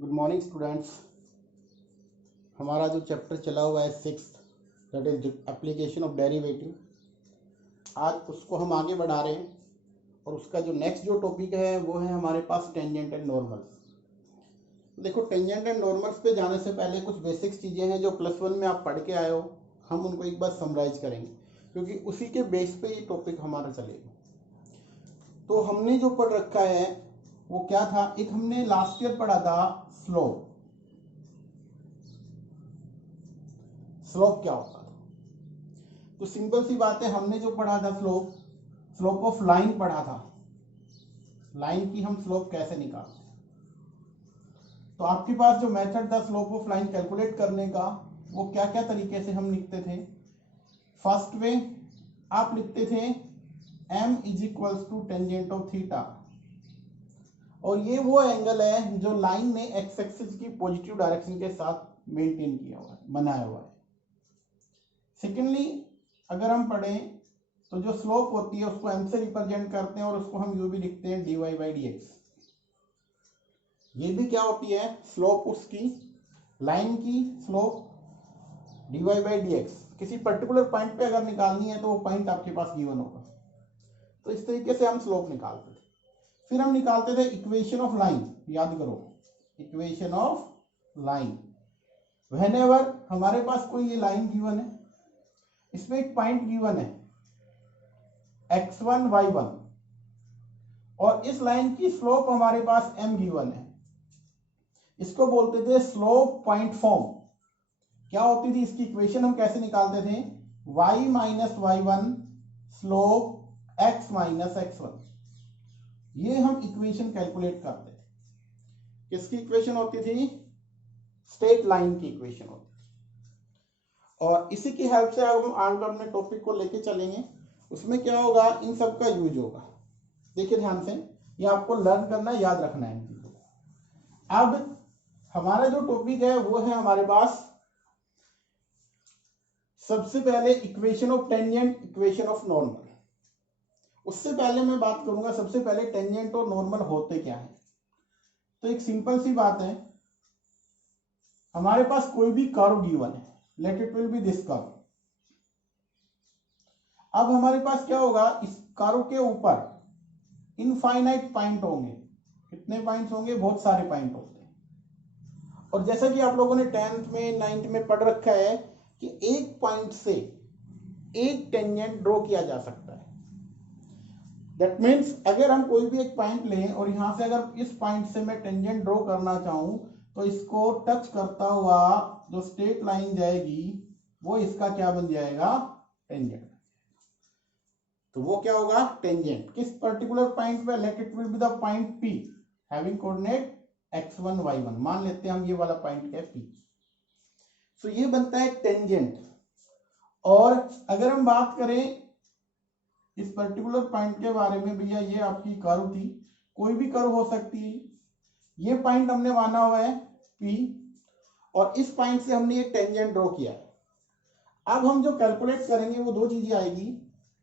Good morning students. हमारा जो chapter चला हुआ है 6th, that is application of derivative, आज उसको हम आगे बढ़ा रहे हैं। और उसका जो नेक्स्ट जो टॉपिक है वो है हमारे पास टेंजेंट एंड नॉर्मल्स। देखो, टेंजेंट एंड नॉर्मल्स पे जाने से पहले कुछ बेसिक्स चीज़ें हैं जो +1 में आप पढ़ के आए हो, हम उनको एक बार समराइज करेंगे क्योंकि उसी के बेस पे ये टॉपिक हमारा चलेगा। तो हमने जो पढ़ रखा है वो क्या था, एक हमने लास्ट ईयर पढ़ा था स्लोप। स्लोप क्या होता था? तो सिंपल सी बात है, हमने जो पढ़ा था स्लोप ऑफ लाइन पढ़ा था। लाइन की हम स्लोप कैसे निकालते हैं, तो आपके पास जो मेथड था स्लोप ऑफ लाइन कैलकुलेट करने का, वो क्या क्या तरीके से हम लिखते थे। फर्स्ट वे आप लिखते थे m is to tangent of theta, और ये वो एंगल है जो लाइन ने एक्स एक्सिस की पॉजिटिव डायरेक्शन के साथ मेंटेन किया हुआ है, बनाया हुआ है। सेकेंडली, अगर हम पढ़ें तो जो स्लोप होती है उसको m से रिप्रेजेंट करते हैं और उसको हम यू भी लिखते हैं dy/dx। ये भी क्या होती है, स्लोप, उसकी लाइन की स्लोप dy/dx। किसी पर्टिकुलर पॉइंट पे अगर निकालनी है तो वो पॉइंट आपके पास गिवन होगा। तो इस तरीके से हम स्लोप निकालते थे। फिर हम निकालते थे इक्वेशन ऑफ लाइन। याद करो, इक्वेशन ऑफ लाइन। व्हेनेवर हमारे पास कोई ये लाइन गिवन है, इसमें एक पॉइंट गिवन है x1 y1, और इस लाइन की स्लोप हमारे पास m गिवन है, इसको बोलते थे स्लोप पॉइंट फॉर्म। क्या होती थी इसकी इक्वेशन, हम कैसे निकालते थे, y minus y1 slope x minus x1। ये हम इक्वेशन कैलकुलेट करते थे। किसकी इक्वेशन होती थी, स्ट्रेट लाइन की इक्वेशन होती थी। और इसी की हेल्प से अब हम आगे अपने टॉपिक को लेके चलेंगे। उसमें क्या होगा, इन सब का यूज होगा। देखिए ध्यान से, ये आपको लर्न करना, याद रखना है इन चीजों को। अब हमारा जो टॉपिक है वो है हमारे पास सबसे पहले equation of tangent, equation of normal. उससे पहले मैं बात करूंगा सबसे पहले टेंजेंट और नॉर्मल होते क्या है। तो एक सिंपल सी बात है, हमारे पास कोई भी कर्व गिवन है, let it will B this curve. अब हमारे पास क्या होगा, इस कर्व के ऊपर इनफाइनाइट पॉइंट होंगे। कितने पॉइंट्स होंगे, बहुत सारे पॉइंट होते हैं। और जैसा कि आप लोगों ने 10th में 9th में पढ़ रखा है कि एक पॉइंट से एक टेंजेंट ड्रॉ किया जा सकता है। दैट मीन्स अगर हम कोई भी एक पॉइंट लें और यहां से अगर इस पॉइंट से मैं टेंजेंट ड्रॉ करना चाहूं, तो इसको टच करता हुआ जो स्ट्रेट लाइन जाएगी वो इसका क्या बन जाएगा, टेंजेंट। तो वो क्या होगा, टेंजेंट। किस पर्टिकुलर पॉइंट पे, late it will be the point P having coordinate x1 y1। मान लेते हैं हम ये वाला पॉइंट है P। सो ये बनता है टेंजेंट। और अगर हम बात करें इस पर्टिकुलर पॉइंट के बारे में, भैया ये आपकी कर्व थी, कोई भी कर्व हो सकती है। ये पॉइंट हमने माना हुआ है P, और इस पॉइंट से हमने एक टेंजेंट ड्रॉ किया है। अब हम जो कैलकुलेट करेंगे वो दो चीजें आएगी,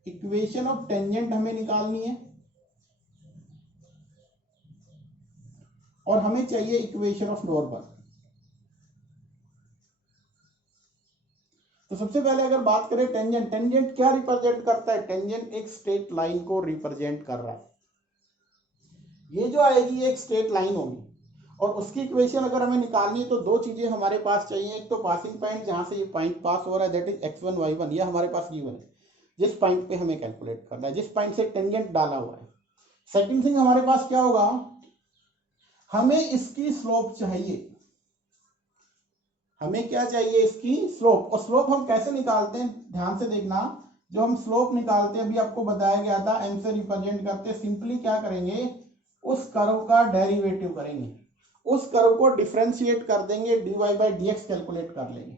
इक्वेशन ऑफ टेंजेंट हमें निकालनी है और हमें चाहिए इक्वेशन ऑफ नॉर्मल। तो सबसे पहले अगर बात करें टेंजेंट, टेंजेंट क्या रिप्रेजेंट करता है, टेंजेंट एक स्ट्रेट लाइन को रिप्रेजेंट कर रहा है। ये जो आएगी ये एक स्ट्रेट लाइन होगी, और उसकी इक्वेशन अगर हमें निकालनी है तो दो चीजें हमारे पास चाहिए। एक तो पासिंग पॉइंट, जहां से ये पॉइंट पास हो रहा है, दैट इज x1 y1, ये हमारे पास गिवन है, जिस पॉइंट पे हमें कैलकुलेट करना है, जिस पॉइंट से टेंजेंट डाला हुआ है। सेकंड थिंग हमारे पास क्या होगा, हमें इसकी स्लोप चाहिए। हमें क्या चाहिए, इसकी स्लोप। और स्लोप हम कैसे निकालते हैं, ध्यान से देखना। जो हम स्लोप निकालते हैं, अभी आपको बताया गया था, m से रिप्रेजेंट करते हैं। सिंपली क्या करेंगे, उस कर्व का डेरिवेटिव करेंगे, उस कर्व को डिफरेंशिएट कर देंगे, dy/dx कैलकुलेट कर लेंगे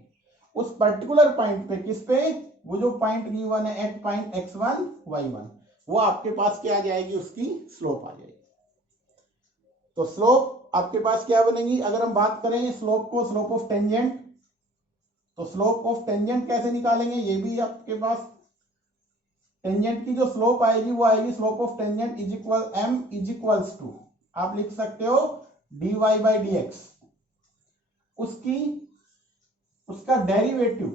उस पर्टिकुलर पॉइंट पे। किस पे, वो जो पॉइंट गिवन है एट पॉइंट x1 y1, वो आपके पास क्या आ जाएगी, उसकी स्लोप आ जाएगी। तो स्लोप आपके पास क्या बनेगी, अगर हम बात करें स्लोप को, स्लोप ऑफ टेंजेंट, तो स्लोप ऑफ टेंजेंट कैसे निकालेंगे, ये भी आपके पास टेंजेंट की जो स्लोप आएगी वो आएगी slope of tangent is equal m is equals to, आप लिख सकते हो dy/dx। उसका derivative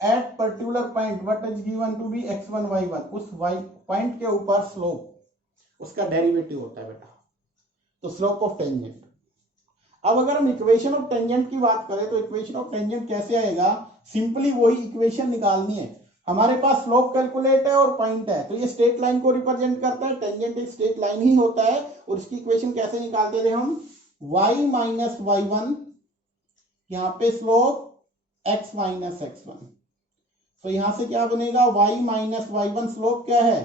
at particular point what is given to be x1 y1, उस y पॉइंट के ऊपर स्लोप उसका डेरिवेटिव होता है बेटा, तो स्लोप ऑफ टेंजेंट। अब अगर हम इक्वेशन ऑफ टेंजेंट की बात करें तो इक्वेशन ऑफ टेंजेंट कैसे आएगा, सिंपली वही इक्वेशन निकालनी है। हमारे पास स्लोप कैलकुलेट है और पॉइंट है, तो ये स्ट्रेट लाइन को रिप्रेजेंट करता है, टेंजेंट एक स्ट्रेट लाइन ही होता है। और इसकी इक्वेशन कैसे निकालते थे हम, y माइनस y1, यहाँ पे स्लोप x माइनस x1, तो यहां से क्या बनेगा, y माइनस y1 स्लोप क्या है,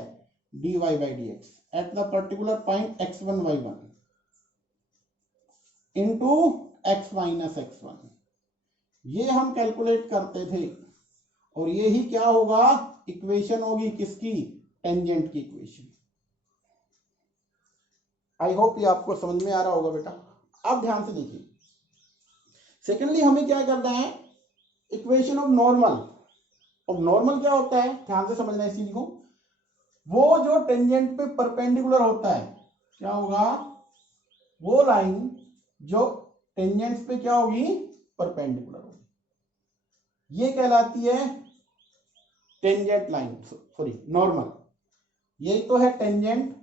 dy by dx eight the particular point x1 y1 into x minus x1, ये हम कैलकुलेट करते थे। और ये ही क्या होगा, इक्वेशन होगी किसकी, टेंजेंट की इक्वेशन। आई होप ये आपको समझ में आ रहा होगा बेटा। अब ध्यान से देखिए, सेकेंडली हमें क्या करना है, इक्वेशन ऑफ नॉर्मल। अब नॉर्मल क्या होता है, ध्यान से समझना इस चीज को, वो जो टेंजेंट पे परपेंडिकुलर होता है, क्या होगा, वो लाइन जो टेंजेंट पे क्या होगी, परपेंडिकुलर होगी, ये कहलाती है टेंजेंट लाइन, सॉरी नॉर्मल। यही तो है टेंजेंट,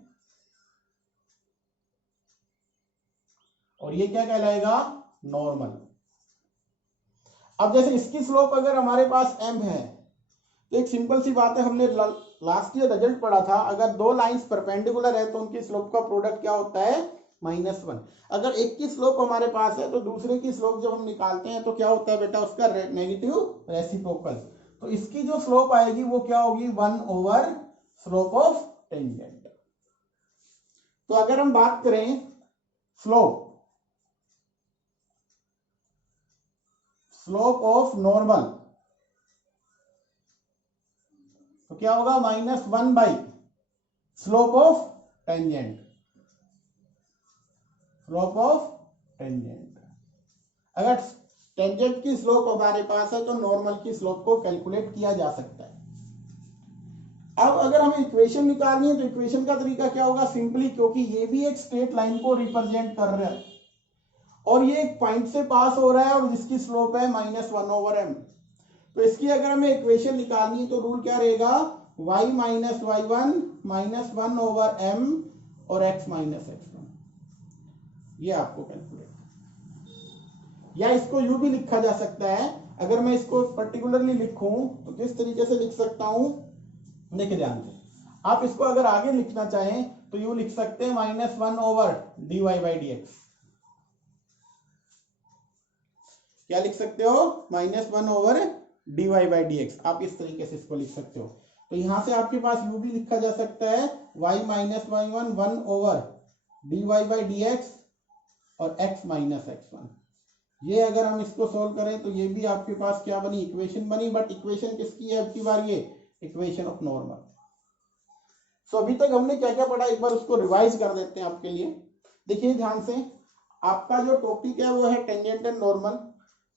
और ये क्या कहलाएगा, नॉर्मल। अब जैसे इसकी स्लोप अगर हमारे पास m है, तो एक सिंपल सी बात है, हमने लास्ट ईयर रिजल्ट पढ़ा था, अगर दो लाइंस परपेंडिकुलर है तो उनकी स्लोप का प्रोडक्ट क्या होता है, -1। अगर एक की स्लोप हमारे पास है तो दूसरे की स्लोप जब हम निकालते हैं तो क्या होता है बेटा, उसका नेगेटिव रेसिप्रोकल। तो इसकी जो स्लोप आएगी वो क्या होगी, 1 ओवर स्लोप ऑफ टेंजेंट। तो अगर हम बात करें स्लोप ऑफ नॉर्मल, तो क्या होगा, -1 by slope of tangent, slope of tangent. अगर टेंजेंट की स्लोप हमारे पास है तो नॉर्मल की स्लोप को कैलकुलेट किया जा सकता है। अब अगर हमें इक्वेशन निकालनी है तो इक्वेशन का तरीका क्या होगा, सिंपली, क्योंकि ये भी एक स्ट्रेट लाइन को रिप्रेजेंट कर रहा है और ये एक पॉइंट से पास हो रहा है और जिसकी स्लोप है -1 ओवर m, तो इसकी अगर हमें इक्वेशन निकालनी है तो रूल क्या रहेगा, y minus y1 -1 over m और x माइनस x1, ये आपको कैलकुलेट। या इसको यूं भी लिखा जा सकता है, अगर मैं इसको पर्टिकुलरली लिखूं तो किस तरीके से लिख सकता हूं, देखिए ध्यान से, आप इसको अगर आगे लिखना चाहें तो यूं लिख सकते हैं -1 ओवर dy बाई dx। क्या लिख सकते हो, -1 ओवर dy बाई dx, आप इस तरीके से इसको लिख सकते हो। तो यहां से आपके पास यू भी लिखा जा सकता है, y minus y1 1 over dy by dx और x माइनस x1। ये अगर हम इसको सोल्व करें तो ये भी आपके पास क्या बनी, इक्वेशन बनी। बट इक्वेशन किसकी है अब की बार, ये इक्वेशन ऑफ नॉर्मल। सो अभी तक हमने क्या क्या पढ़ा, एक बार उसको रिवाइज कर देते हैं आपके लिए। देखिए ध्यान से, आपका जो टॉपिक है वो है टेंजेंट एंड नॉर्मल,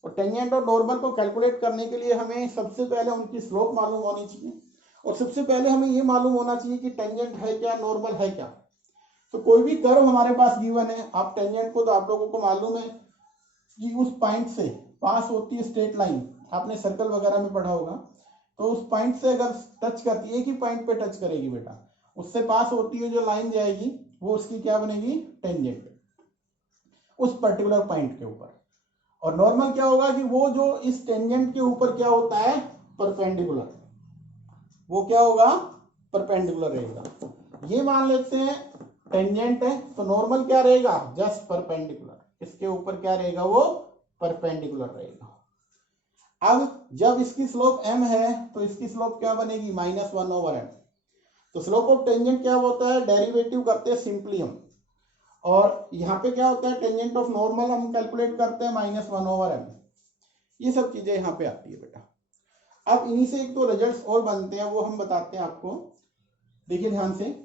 और टेंजेंट और नॉर्मल को कैलकुलेट करने के लिए हमें सबसे पहले उनकी स्लोप मालूम होनी चाहिए, और सबसे पहले हमें ये मालूम होना चाहिए कि टेंजेंट है क्या, नॉर्मल है क्या। तो कोई भी कर्व हमारे पास गिवन है, आप टेंजेंट को तो आप लोगों को मालूम है कि उस पॉइंट से पास होती है स्ट्रेट लाइन, आपने सर्कल वगैरह में पढ़ा होगा, तो उस पॉइंट से अगर टच करती है, एक ही पॉइंट पे टच करेगी बेटा, उससे पास होती है जो लाइन जाएगी वो उसकी क्या बनेगी, टेंजेंट, उस पर्टिकुलर पॉइंट के ऊपर। और नॉर्मल क्या होगा कि वो जो इस टेंजेंट के ऊपर क्या होता है, परपेंडिकुलर, वो क्या होगा, परपेंडिकुलर रहेगा। ये मान लेते हैं टेंजेंट है, तो नॉर्मल क्या रहेगा, जस्ट परपेंडिकुलर, इसके ऊपर क्या रहेगा, वो परपेंडिकुलर रहेगा। अब जब इसकी स्लोप m है तो इसकी स्लोप क्या बनेगी, -1 ओवर m। तो स्लोप ऑफ टेंजेंट क्या होता है, डेरिवेटिव करते हैं सिंपली हम, और यहाँ पे क्या होता है, टेंजेंट ऑफ नॉर्मल हम कैलकुलेट करते हैं -1 ओवर m। ये सब चीजें यहाँ पे आती है बेटा। अब इन्हीं से एक तो रिजल्ट्स और बनते हैं, वो हम बताते हैं आपको। देखिए ध्यान से,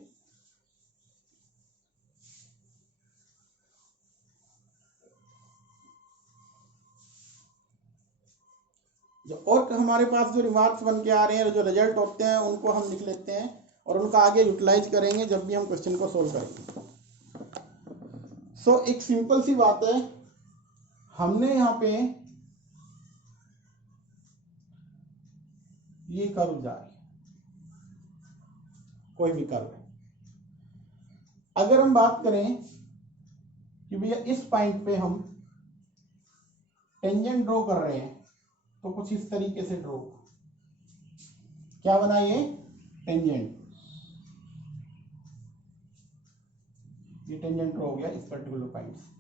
जो और हमारे पास जो रिमार्क्स बन के आ रहे हैं, जो रिजल्ट होते हैं, उनको हम लिख लेते हैं और उनका आगे यूटिलाइज करेंगे जब भी हम क्वेश्चन को सोल्व करेंगे। सो एक सिंपल सी बात है, हमने यहां पे ये कर्व जा रही कोई भी कर्व है, अगर हम बात करें कि भैया इस पॉइंट पे हम टेंजेंट ड्रॉ कर रहे हैं तो कुछ इस तरीके से ड्रॉ, क्या बना ये टेंजेंट, ये टेंजेंट ड्रॉ हो गया इस पर्टिकुलर पॉइंट से।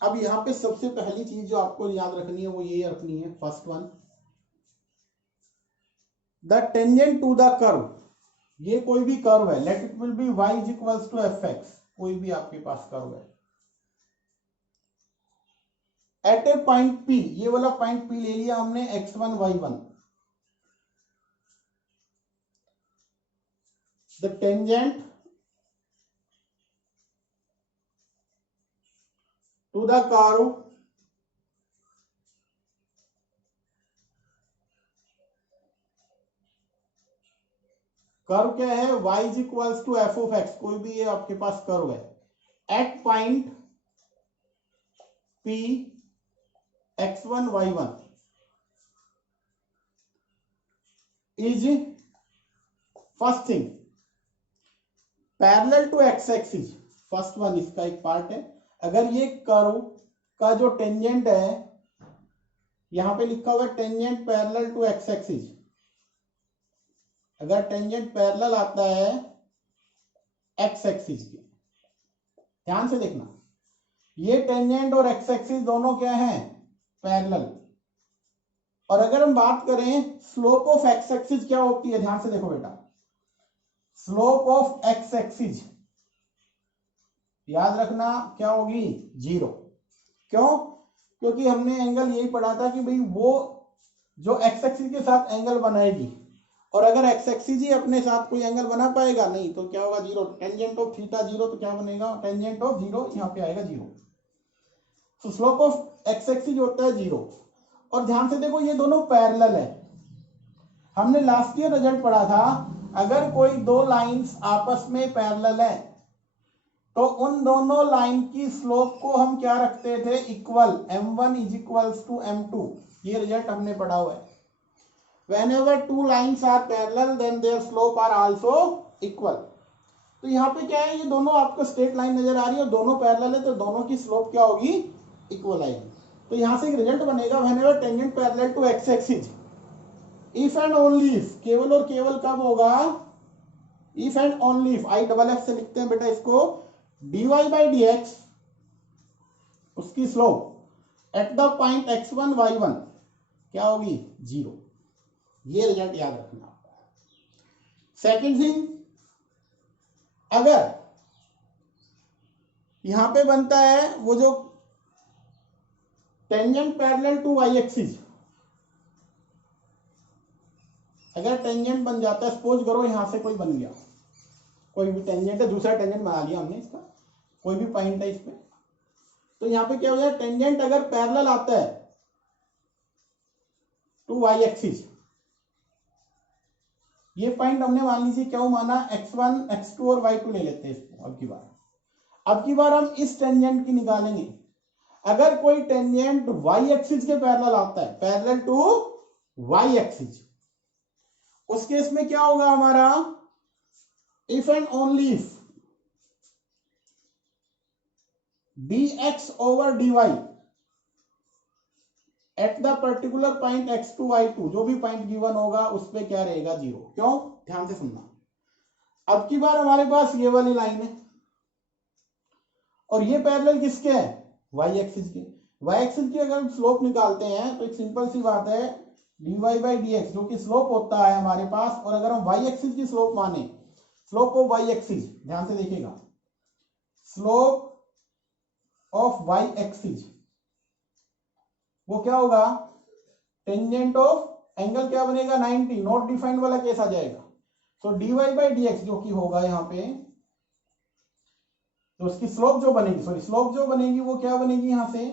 अब यहां पे सबसे पहली चीज जो आपको याद रखनी है वो ये रखनी है, first one, the tangent to the curve, ये कोई भी कर्व है, let it will be y is equals to f x, कोई भी आपके पास कर्व है, एट ए पॉइंट P, ये वाला पॉइंट P ले लिया हमने x1 y1, the tangent to the curve curve क्या है, y is equals to f of x, कोई भी ये आपके पास कर्व है, at point P x1 y1 is first thing parallel to x axis, first one इसका एक पार्ट है। अगर ये कर्व का जो टेंजेंट है, यहां पे लिखा हुआ है tangent parallel to x axis, अगर टेंजेंट पैरेलल आता है एक्स एक्सिस के, ध्यान से देखना, ये टेंजेंट और एक्स एक्सिस दोनों क्या हैं पैरेलल, और अगर हम बात करें स्लोप ऑफ एक्स एक्सिस क्या होती है, ध्यान से देखो बेटा, स्लोप ऑफ एक्स एक्सिस याद रखना क्या होगी, 0। क्यों, क्योंकि हमने एंगल यही पढ़ा था कि भाई वो जो एक्स एक्सिस के साथ एंगल बनाएगी, और अगर एक्स एक्सिस ही अपने साथ कोई एंगल बना पाएगा नहीं तो क्या होगा, 0, टेंजेंट ऑफ थीटा 0, तो क्या बनेगा टेंजेंट ऑफ 0, यहाँ पे आएगा 0, तो स्लोप ऑफ एक्स एक्सिस होता है 0। और ध्यान से देखो ये दोनों पैरेलल है, हमने लास्ट ईयर रिजल्ट पढ़ा था, अगर कोई दो लाइंस आपस में पैरेलल है तो उन दोनों लाइन की स्लोप को हम क्या रखते थे, equal, m1 is equals to m2, ये रिजल्ट हमने पढ़ा हुआ है। Whenever two lines are parallel, then their slope are also equal। तो यहाँ पे क्या है, ये दोनों आपको स्ट्रेट लाइन नजर आ रही है और दोनों पैरेलल है, तो दोनों की स्लोप क्या होगी, इक्वल आएगी। तो यहाँ से एक रिजल्ट बनेगा, whenever tangent parallel to x axis, if and only if, केवल और केवल कब होगा, if and only if, I double F से लिखते हैं बेटा इसको, dy by dx, उसकी slope eight the point x1 y1 क्या होगी, 0। ये रिजल्ट याद रखना। सेकंड थिंग, अगर यहां पे बनता है वो जो tangent parallel to y axis, अगर टेंजेंट बन जाता है, सपोज करो यहां से कोई बन गया, कोई भी टेंजेंट है, दूसरा टेंजेंट बना लिया हमने इसका, कोई भी पॉइंट है इसमें, तो यहां पे क्या हो जाए, टेंजेंट अगर पैरेलल आता है टू वाई एक्सिस, ये पॉइंट हमने मान लीजिए क्या माना, x1 x2 और y2 ले लेते हैं इसको। अब की बार हम इस टेंजेंट की निकालेंगे, अगर कोई टेंजेंट y एक्सिस के पैरेलल आता है, पैरेलल टू y एक्सिस, उस केस में क्या होगा हमारा, if and only if dx over dy eight the particular point x2 y2, जो भी पॉइंट गिवन होगा उस पे क्या रहेगा, 0। क्यों, ध्यान से सुनना, अब की बार हमारे पास ये वाली लाइन है और ये पैरेलल किसके है, y एक्सिस के। y एक्सिस की अगर स्लोप निकालते हैं तो एक सिंपल सी बात है, dy बाई dx जो कि स्लोप होता है हमारे पास, और अगर हम y एक्सिस की स्लोप माने, स्लोप ऑफ y एक्सिस, ध्यान से देखिएगा, स्लोप ऑफ y एक्सिस वो क्या होगा, टेंजेंट ऑफ एंगल क्या बनेगा, 90, नॉट डिफाइंड वाला केस आ जाएगा। सो dy बाई dx जो कि होगा यहाँ पे, तो उसकी स्लोप जो बनेगी, सॉरी स्लोप जो बनेगी वो क्या बनेगी, यहां से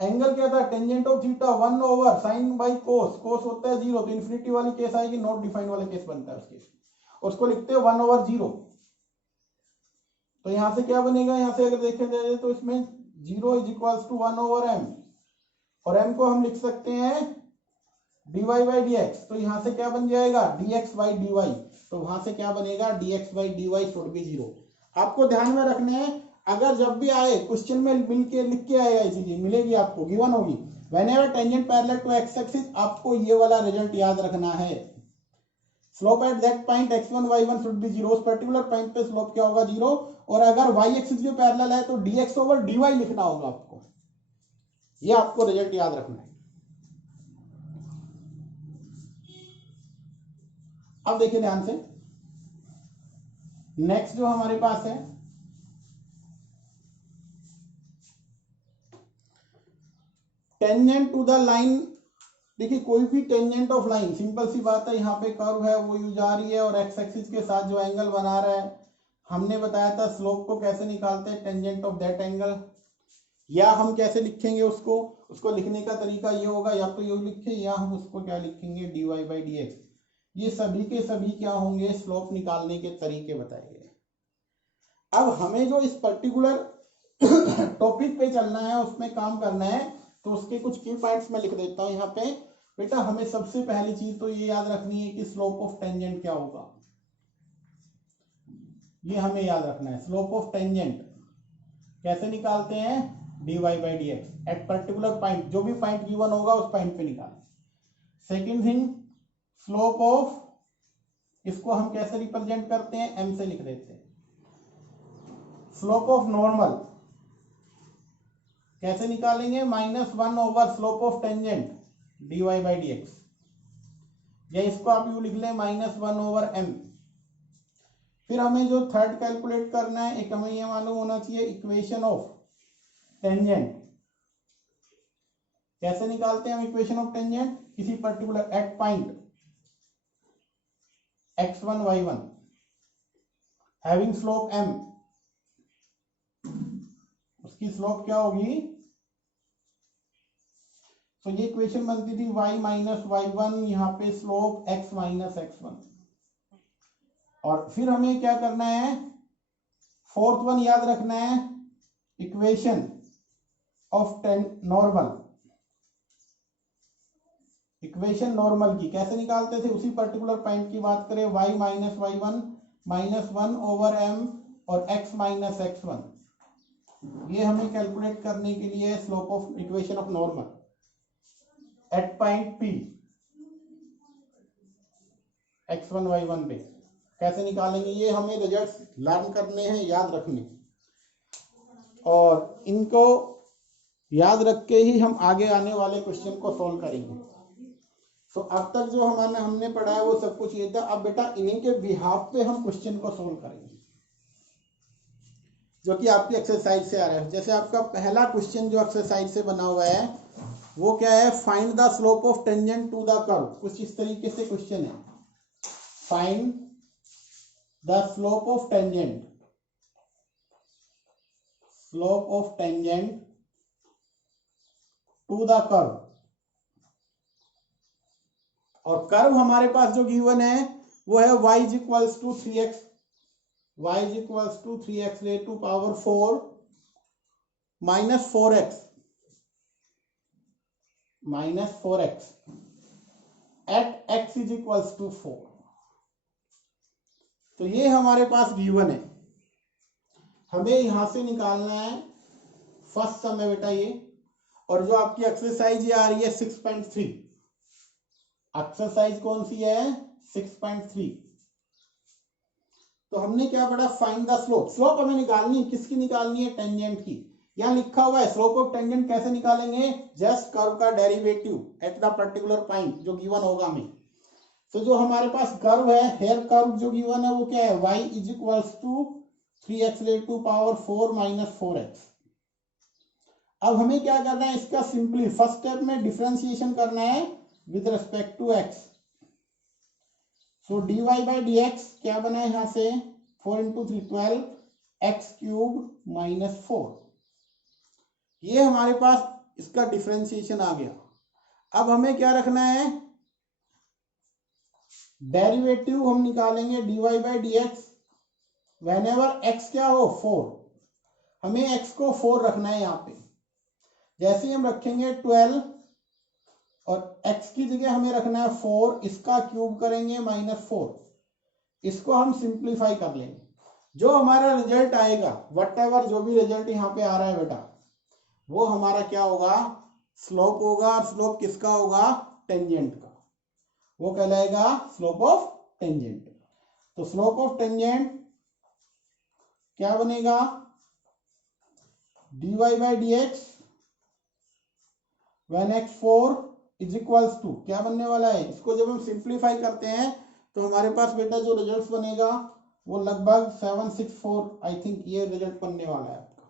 एंगल क्या था, tangent of theta 1 over sine by cos, cos होता है 0, तो इन्फिनिटी वाली केस आएगी, नॉट डिफाइंड वाला केस बनता है उस केस में, उसको लिखते हैं 1 ओवर 0। तो यहां से क्या बनेगा, यहां से अगर देखे जाए तो इसमें 0 इज इक्वल्स टू 1/m, और m को हम लिख सकते हैं dy बाई dx, तो यहां से क्या बन जाएगा dx बाई dy, तो वहां से क्या बनेगा dx by dy should be 0। आपको ध्यान में रखने हैं, अगर जब भी आए क्वेश्चन में मिल के लिख के आएगा, इसीलिए मिलेगी आपको, गिवन होगी, whenever tangent parallel to x axis, आपको ये वाला रिजल्ट याद रखना है। Slope at that point x1 y1 should be 0, उस पर्टिकुलर पॉइंट पे स्लोप क्या होगा 0, और अगर y एक्सिस जो पैरेलल है तो dx ओवर dy लिखना होगा आपको, ये आपको रिजल्ट याद रखना है। अब देखिए ध्यान से, नेक्स्ट जो हमारे पास है टेंजेंट टू द लाइन। देखिए कोई भी टेंजेंट ऑफ लाइन, सिंपल सी बात है, यहाँ पे कर्व है वो यू जा रही है और एक्स एक्सिस के साथ जो एंगल बना रहा है, हमने बताया था स्लोप को कैसे निकालते हैं, टेंजेंट ऑफ दैट एंगल, या हम कैसे लिखेंगे उसको लिखने का तरीका ये होगा, या तो ये लिखे या हम उसको क्या लिखेंगे dy बाई dx। ये सभी के सभी क्या होंगे, स्लोप निकालने के तरीके बताए गए। अब हमें जो इस पर्टिकुलर टॉपिक पे चलना है, उसमें काम करना है, तो उसके कुछ की पॉइंट्स मैं लिख देता हूं यहाँ पे। बेटा हमें सबसे पहली चीज तो ये याद रखनी है कि स्लोप ऑफ टेंजेंट क्या होगा, ये हमें याद रखना है। स्लोप ऑफ टेंजेंट कैसे निकालते हैं, dy by dx eight particular point, जो भी पॉइंट गिवन होगा उस पॉइंट पे निकालें। सेकेंड थिंग, स्लोप ऑफ, इसको हम कैसे रिप्रेजेंट करते हैं, m से लिख देते हैं। स्लोप ऑफ नॉर्मल कैसे निकालेंगे, -1 over slope of tangent dy by dx, या इसको आप यू लिख लें -1 ओवर m। फिर हमें जो थर्ड कैलकुलेट करना है, एक हमें ये मालूम होना चाहिए इक्वेशन ऑफ टेंजेंट। कैसे निकालते हैं हम इक्वेशन ऑफ टेंजेंट, किसी particular at point x1 y1 having slope m, उसकी स्लोप क्या होगी, तो ये इक्वेशन बनती थी y माइनस y1, यहाँ पे स्लोप x माइनस x1। और फिर हमें क्या करना है, फोर्थ वन याद रखना है, equation of normal. Equation normal की कैसे निकालते थे, उसी पर्टिकुलर पॉइंट की बात करें, y minus y1 -1 over m और x माइनस x1, ये हमें कैलकुलेट करने के लिए slope of equation of normal at point p x1 y1 पे कैसे निकालेंगे, ये हमें रिजल्ट्स लर्न करने हैं, याद रखने, और इनको याद रख के ही हम आगे आने वाले क्वेश्चन को सॉल्व करेंगे। तो अब तक जो हमने पढ़ा है वो सब कुछ ये था। अब बेटा इन्हीं के बिहाफ पे हम क्वेश्चन को सॉल्व करेंगे, जो कि आपकी एक्सरसाइज से आ रहा है। जैसे आपका पहला क्वेश्चन जो एक्सरसाइज से बना हुआ है वो क्या है, find the slope of tangent to the curve. कुछ इस तरीके से क्वेश्चन है, find the slope of tangent, slope of tangent to the curve. और कर्व हमारे पास जो गिवन है वो है y is equals to 3x, y is equals to 3x raise to power 4 minus 4x at x is equals to 4। तो ये हमारे पास गिवन है, हमें यहां से निकालना है फर्स्ट सम है बेटा ये। और जो आपकी एक्सरसाइज ये आ रही है 6.3, एक्सरसाइज कौन सी है 6.3। तो हमने क्या पढ़ा, फाइंड द स्लोप। स्लोप हमें निकालनी, किसकी निकालनी है, टेंजेंट की। यहां लिखा हुआ है स्लोप ऑफ टेंजेंट कैसे निकालेंगे, जस्ट कर्व का derivative at the particular point जो गिवन होगा हमें। तो जो हमारे पास कर्व है, हेयर कर्व जो गिवन है वो क्या है, y is equals to 3x raise to power 4 minus 4x। अब हमें क्या करना है, इसका सिंपली फर्स्ट स्टेप में डिफरेंशिएशन करना है with respect to x। So dy by dx क्या बना है यहां से, 4 इंटू 3 12 x क्यूब माइनस 4। ये हमारे पास इसका डिफरेंशिएशन आ गया। अब हमें क्या रखना है, डेरिवेटिव हम निकालेंगे dy by dx whenever x क्या हो 4। हमें x को 4 रखना है यहाँ पे। जैसे ही हम रखेंगे 12 और x की जगह हमें रखना है 4, इसका क्यूब करेंगे -4, इसको हम सिंप्लीफाई कर लेंगे। जो हमारा रिजल्ट आएगा, वट एवर जो भी रिजल्ट यहाँ पे आ रहा है बेटा, वो हमारा क्या होगा, स्लोप होगा। और स्लोप किसका होगा, टेंजेंट का, वो कहलाएगा स्लोप ऑफ टेंजेंट। तो स्लोप ऑफ टेंजेंट क्या बनेगा, dy by d x when x4 is equals to, क्या बनने वाला है, इसको जब हम सिंप्लीफाई करते हैं तो हमारे पास बेटा जो रिजल्ट बनेगा वो लगभग 764, आई थिंक ये रिजल्ट बनने वाला है आपका।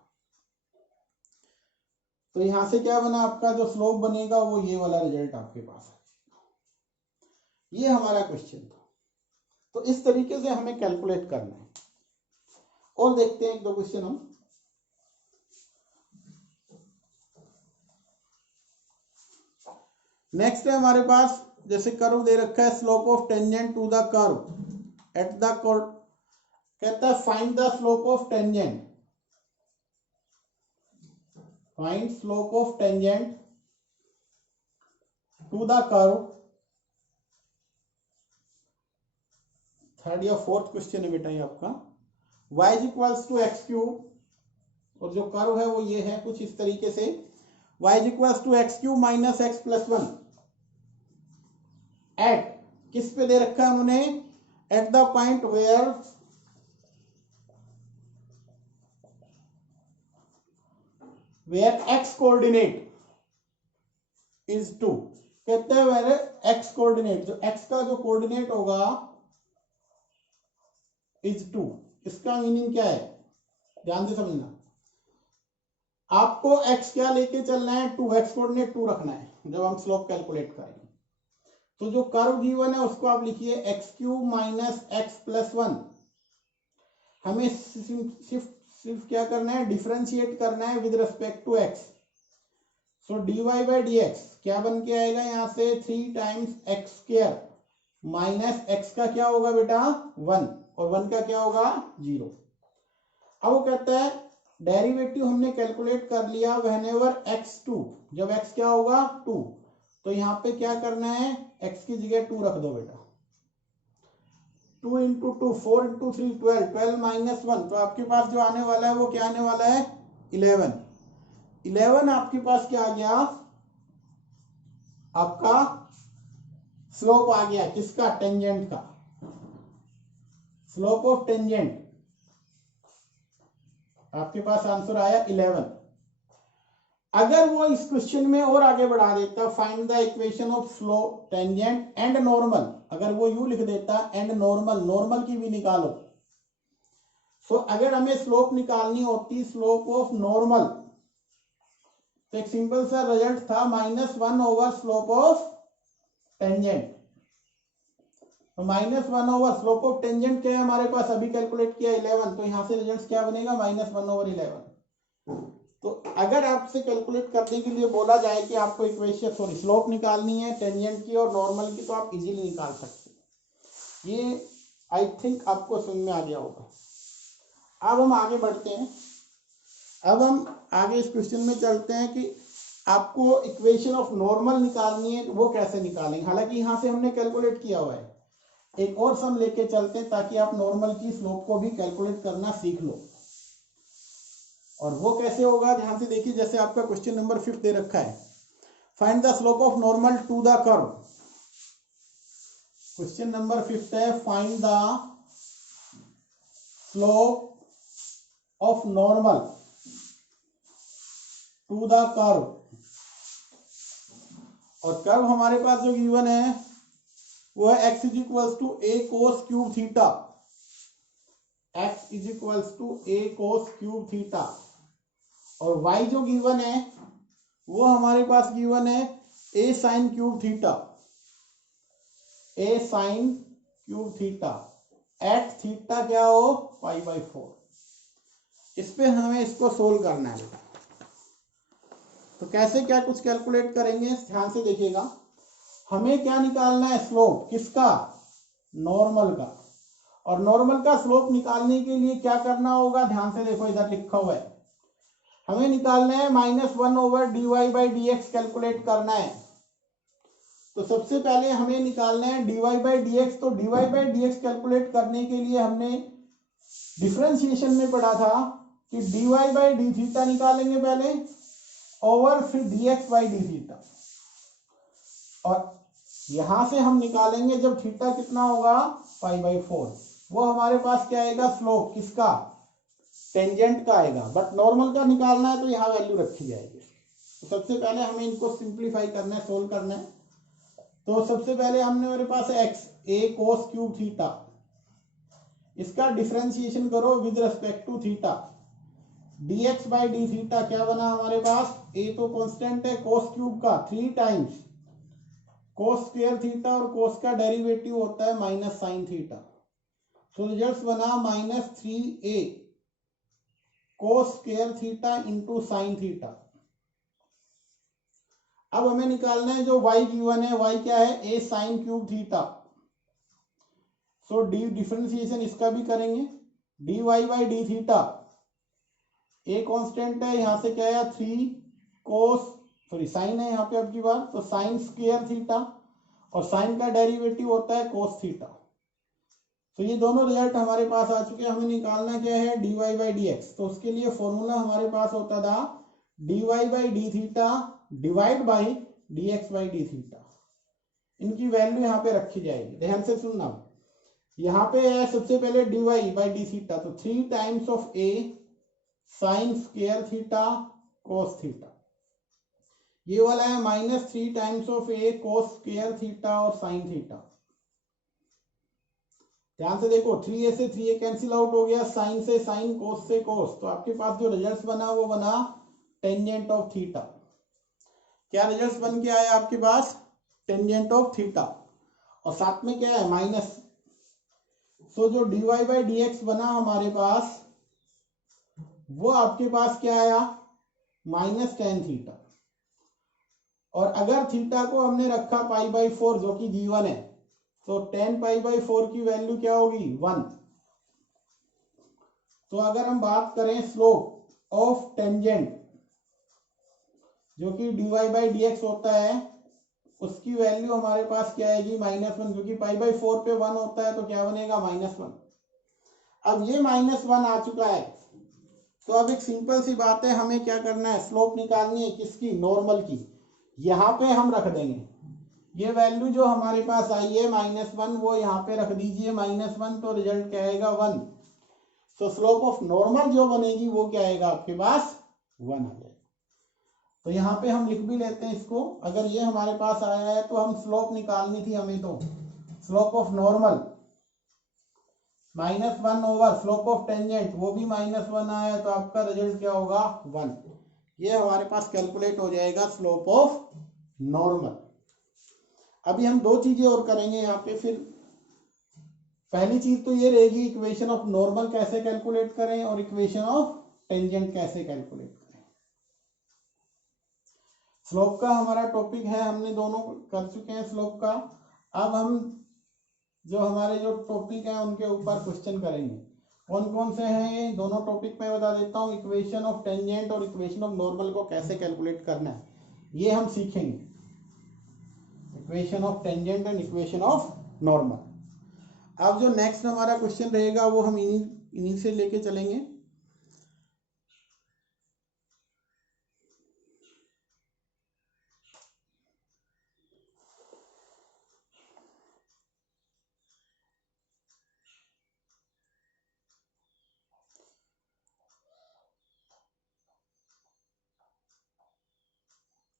तो यहां से क्या बना, आपका जो स्लोप बनेगा वो ये वाला रिजल्ट आपके पास है। ये हमारा क्वेश्चन था। तो इस तरीके से हमें कैलकुलेट करना है। और देखते हैं एक दो क्वेश्चन हम। नेक्स्ट है हमारे पास, जैसे कर्व दे रखा है, slope of tangent to the curve at the curve, कहता है find the slope of tangent, find slope of tangent to the curve. Third या फोर्थ क्वेश्चन है बेटा ये आपका। y is equals to x cube, और जो कर्व है वो ये है कुछ इस तरीके से, y is equals to x cube minus x plus 1 at, किस पे दे रखा है उन्होंने, at the point where x coordinate is 2। कहते हैं वेयर x कोऑर्डिनेट, जो x का जो कोऑर्डिनेट होगा इज 2। इसका मीनिंग क्या है, ध्यान से समझना। आपको x क्या लेके चलना है, 2, x कोऑर्डिनेट 2 रखना है जब हम स्लोप कैलकुलेट करेंगे। तो जो कर्व गिवन है उसको आप लिखिए x cube minus x plus 1। हमें सिर्फ क्या करना है, डिफरेंशिएट करना है with respect to x. So dy by d x क्या बन के आएगा, यहां से 3 times x square minus x का क्या होगा बेटा 1, और 1 का क्या होगा 0। अब वो कहता है डेरिवेटिव हमने कैलकुलेट कर लिया व्हेनेवर x2, जब x क्या होगा 2, तो यहाँ पे क्या करना है, x की जगह 2 रख दो बेटा। 2 इंटू 2 4 इंटू 3 12, 12 माइनस 1, तो आपके पास जो आने वाला है वो क्या आने वाला है 11। 11 आपके पास क्या आ गया, आपका स्लोप आ गया, किसका, टेंजेंट का, स्लोप ऑफ टेंजेंट आपके पास आंसर आया 11। अगर वो इस क्वेश्चन में और आगे बढ़ा देता, find the equation of slope tangent and normal, अगर वो यू लिख देता एंड नॉर्मल, नॉर्मल की भी निकालो। सो अगर हमें स्लोप निकालनी होती, स्लोप ऑफ नॉर्मल, तो एक सिंपल सा रिजल्ट था -1 ओवर स्लोप ऑफ टेंजेंट। तो -1 ओवर स्लोप ऑफ टेंजेंट क्या है हमारे पास, अभी कैलकुलेट किया 11, तो यहां से रिजल्ट क्या बनेगा -1 ओवर 11। तो अगर आपसे कैलकुलेट करने के लिए बोला जाए कि आपको इक्वेशन सॉरी स्लोप निकालनी है टेंजेंट की और नॉर्मल की, तो आप इजीली निकाल सकते हैं। ये आई थिंक आपको समझ में आ गया होगा। अब हम आगे बढ़ते हैं। अब हम आगे इस क्वेश्चन में चलते हैं कि आपको इक्वेशन ऑफ नॉर्मल निकालनी है, वो कैसे निकालेंगे। हालांकि यहाँ से हमने कैलकुलेट किया हुआ है, एक और सम लेके चलते हैं ताकि आप नॉर्मल की स्लोप को भी कैलकुलेट करना सीख लो। और वो कैसे होगा, ध्यान से देखिए। जैसे आपका क्वेश्चन नंबर 5 दे रखा है, find the slope of normal to the curve. Question number 5 है, find the slope of normal to the curve. और कर्व हमारे पास जो गिवन है वो है x is equals to a cos cube theta, x is equals to a cos cube theta. और y जो गिवन है वो हमारे पास गिवन है a sin cube theta, a sin cube theta at theta क्या हो π/4। इस पे हमें इसको सोल्व करना है। तो कैसे क्या कुछ कैलकुलेट करेंगे, ध्यान से देखिएगा। हमें क्या निकालना है, स्लोप किसका, नॉर्मल का। और नॉर्मल का स्लोप निकालने के लिए क्या करना होगा, ध्यान से देखो इधर लिखा हुआ है, हमें निकालना है -1/dy/dx कैलकुलेट करना है। तो सबसे पहले हमें निकालना है dy/dx। तो dy/dx कैलकुलेट करने के लिए हमने डिफरेंशिएशन में पढ़ा था कि dy/d निकालेंगे पहले ओवर फिर dx/d। और यहां से हम निकालेंगे जब थीटा कितना होगा π/4, वो हमारे पास क्या आएगा स्लोप किसका, टेंजेंट का आएगा। बट नॉर्मल का निकालना है तो यहाँ वैल्यू रखी जाएगी। तो सबसे पहले हमें इनको सिंप्लीफाई करना है, सोल्व करना है। तो सबसे पहले हमने मेरे पास x a cos cube theta, इसका डिफरेंशिएशन करो with respect to theta. dx/d theta क्या बना हमारे पास, a तो कांस्टेंट है, cos क्यूब का 3 टाइम्स cos स्क्वायर थीटा, और cos का डेरिवेटिव होता है माइनस साइन थीटा। तो रिजल्ट बना -3a cos square theta into sine theta. अब हमें निकालना है जो y गिवन है, y क्या है, a sine cube theta. So D differentiation इसका भी करेंगे, dy/d थीटा, a कांस्टेंट है, यहां से क्या है 3 cos साइन है यहाँ पे आपकी बात, तो साइन स्क्वायर थीटा, और साइन का डेरिवेटिव होता है cos थीटा। तो ये दोनों रिजल्ट हमारे पास आ चुके हैं। हमें निकालना क्या है dy/dx। तो उसके लिए फॉर्मूला हमारे पास होता था dy/d theta divide by dx/d theta. इनकी वैल्यू यहाँ पे रखी जाएगी, ध्यान से सुनना। यहाँ पे है सबसे पहले dy/d थीटा, तो 3 times of a sine square theta cos theta. ये वाला है -3 times of a cos square theta और साइन थीटा। ध्यान से देखो, 3a से 3a कैंसिल आउट हो गया, साइन से साइन, cos से cos। तो आपके पास जो रिजल्ट बना वो बना टेंजेंट ऑफ थीटा। क्या रिजल्ट बन के आया आपके पास, टेंजेंट ऑफ थीटा, और साथ में क्या है माइनस। सो जो dy/dx बना हमारे पास वो आपके पास क्या आया -tan थीटा। और अगर थीटा को हमने रखा π/4 जो कि गिवन है, तो tan π/4 की वैल्यू क्या होगी 1। तो अगर हम बात करें स्लोप ऑफ टेंजेंट जो कि dy/dx होता है, उसकी वैल्यू हमारे पास क्या आएगी -1, क्योंकि π/4 पे 1 होता है तो क्या बनेगा -1। अब ये -1 आ चुका है, तो अब एक सिंपल सी बात है, हमें क्या करना है, स्लोप निकालनी है किसकी, नॉर्मल की। यहाँ पे हम रख देंगे ये वैल्यू जो हमारे पास आई है -1, वो यहाँ पे रख दीजिए -1, तो रिजल्ट क्या आएगा 1। तो स्लोप ऑफ नॉर्मल जो बनेगी वो क्या आएगा आपके पास 1 आ जाएगा। तो यहाँ पे हम लिख भी लेते हैं इसको, अगर ये हमारे पास आया है तो हम स्लोप निकालनी थी हमें, तो slope of normal -1 over slope of tangent वो भी -1 आया, तो आपका रिजल्ट क्या होगा 1। ये हमारे पास कैलकुलेट हो जाएगा स्लोप ऑफ नॉर्मल। अभी हम दो चीजें और करेंगे यहाँ पे। फिर पहली चीज तो ये रहेगी इक्वेशन ऑफ नॉर्मल कैसे कैलकुलेट करें, और इक्वेशन ऑफ टेंजेंट कैसे कैलकुलेट करें। स्लोप का हमारा टॉपिक है, हमने दोनों कर चुके हैं स्लोप का। अब हम जो हमारे जो टॉपिक है उनके ऊपर क्वेश्चन करेंगे। कौन कौन से हैं ये दोनों टॉपिक मैं बता देता हूँ। इक्वेशन ऑफ टेंजेंट और इक्वेशन ऑफ नॉर्मल को कैसे कैलकुलेट करना है ये हम सीखेंगे, equation of tangent and equation of normal. अब जो नेक्स्ट हमारा क्वेश्चन रहेगा वो हम इन्हीं से लेके चलेंगे।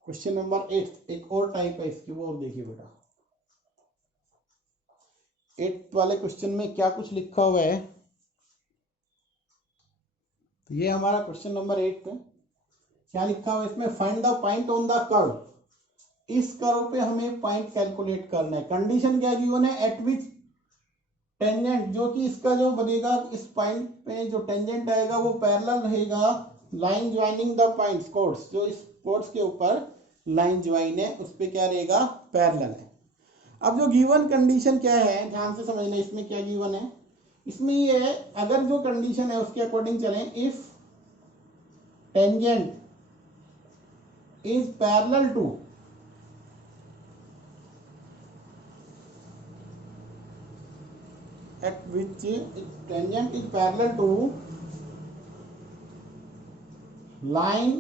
क्वेश्चन नंबर 8, एक और टाइप है इसकी, वो और देखिए बेटा। 8 वाले क्वेश्चन में क्या कुछ लिखा हुआ है, तो ये हमारा क्वेश्चन नंबर 8 है। क्या लिखा हुआ है इसमें, find the point on the curve. इस कर्व पे हमें पॉइंट कैलकुलेट करना है। कंडीशन क्या गिवन है, एट विच टेंजेंट, जो कि इसका जो बनेगा इस पॉइंट पे जो टेंजेंट आएगा वो पैरेलल रहेगा line joining the points, codes, जो इस कोड्स के ऊपर लाइन ज्वाइन है उस पे क्या रहेगा पैरेलल है। अब जो गिवन कंडीशन क्या है ध्यान से समझना, इसमें क्या गिवन है, इसमें ये है अगर जो कंडीशन है उसके अकॉर्डिंग चलें, if tangent is parallel to at which tangent is parallel to line